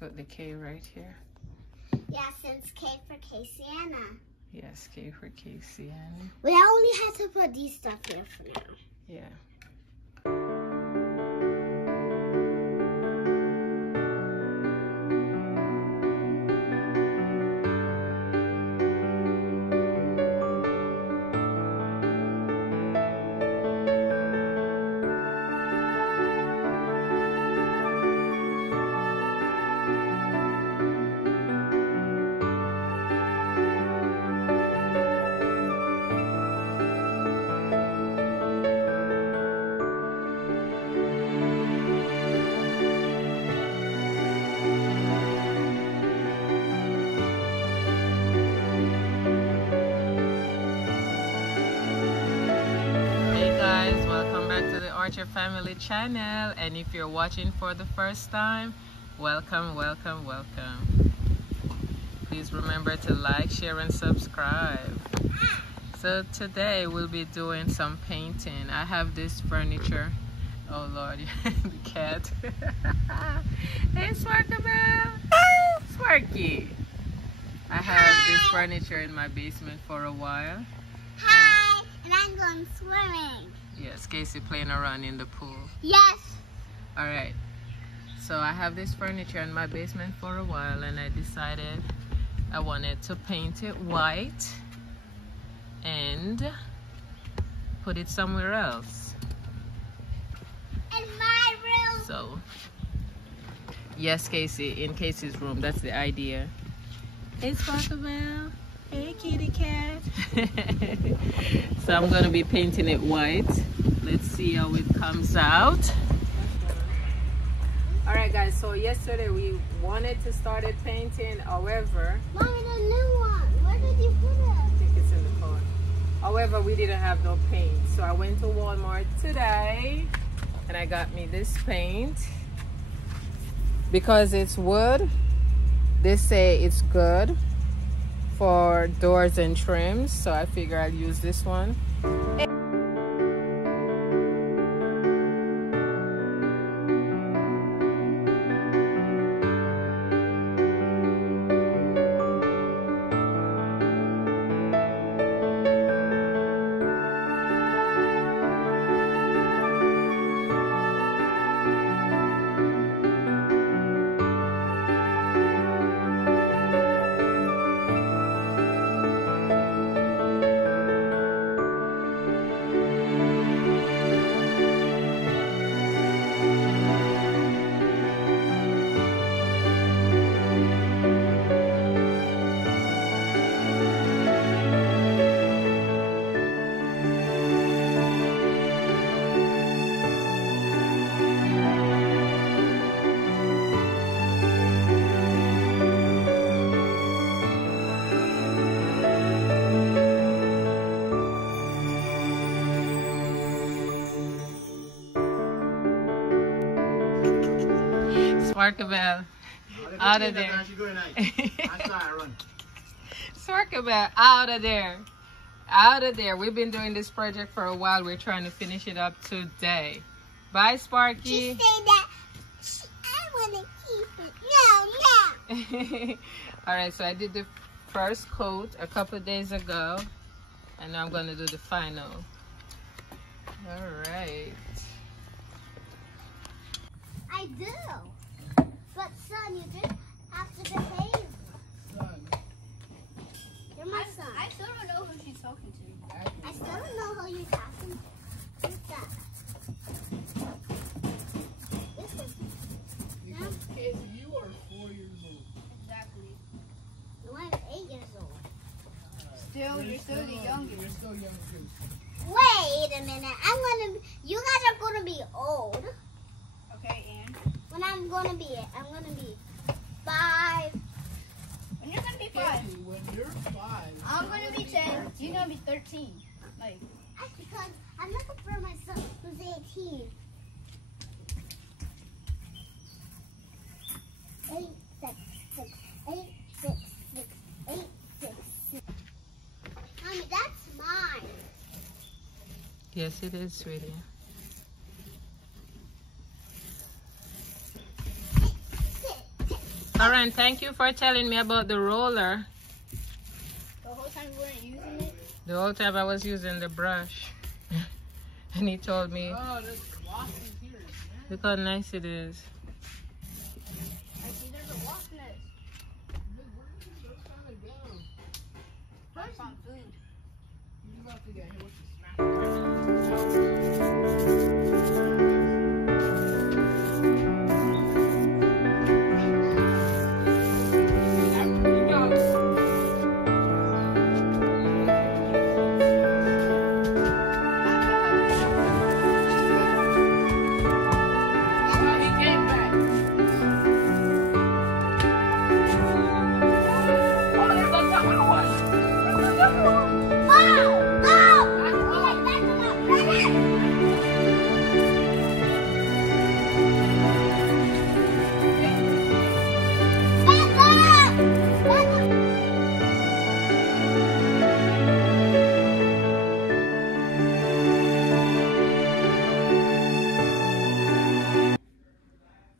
put the K right here. Yeah, since K for Kasiana. Yes, K for Kasiana. We only have to put these stuff here for now. Yeah. Your family channel, and if you're watching for the first time, welcome. Please remember to like, share, and subscribe. So today we'll be doing some painting. I have this furniture. Oh Lord, the cat. Hey Sparkabelle. Sparky. I have this furniture in my basement for a while. Hi, and I'm going swimming. Yes, Casey playing around in the pool. Yes. All right. So I have this furniture in my basement for a while, and I decided I wanted to paint it white and put it somewhere else. In my room. So, yes, Casey, in Casey's room. That's the idea. Hey, Sparkabelle. Hey, kitty cat. So I'm gonna be painting it white. Let's see how it comes out. All right, guys. So yesterday we wanted to start it painting. However, Mommy, the new one. Where did you put it? I think it's in the car. However, we didn't have no paint, so I went to Walmart today and I got me this paint because it's wood. They say it's good for doors and trims, so I figure I'll use this one. Sparkabelle, out of there. Sparkabelle, out of there. Out of there. We've been doing this project for a while. We're trying to finish it up today. Bye, Sparky. She said that I want to keep it. No. All right, so I did the first coat a couple of days ago, and now I'm going to do the final. All right. I do. But son, you just have to behave. Son. You're my son. I still don't know who she's talking to. I still don't know who you're talking to. Who's that? This is. Because Casey, you are 4 years old. Exactly. No, I'm 8 years old. Still, you're still the youngest. You're still young too. Wait a minute. You guys are gonna be old. Okay, and? When I'm gonna be 5. When you're gonna be 5. Casey, when you're 5. I'm gonna be 10. You're gonna be 13. Like. That's because I'm looking for my son who's 18. 8, 6, 6, 8, 6, 6, 8, 6, 6. Mommy, that's mine. Yes, it is, sweetie. Lauren, thank you for telling me about the roller. The whole time you weren't using it? The whole time I was using the brush. And he told me, Oh, there's glossy here. look how nice it is. I see there's a wasp nest. Where did those kind of go? I found food. You're about to get hit with the smack.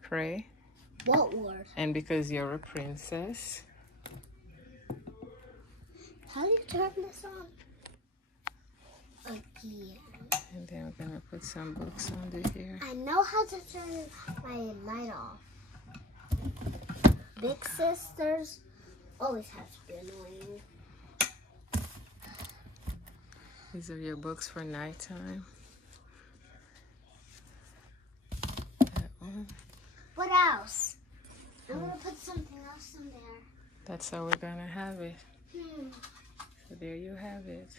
Pray. What word? And because you're a princess. How do you turn this on? Again. And then we're gonna put some books under here. I know how to turn my light off. Big sisters always have to be annoying. These are your books for nighttime. That one. What else? I'm gonna put something else in there. That's how we're gonna have it. Hmm. So there you have it.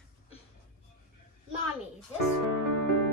Mommy, this one.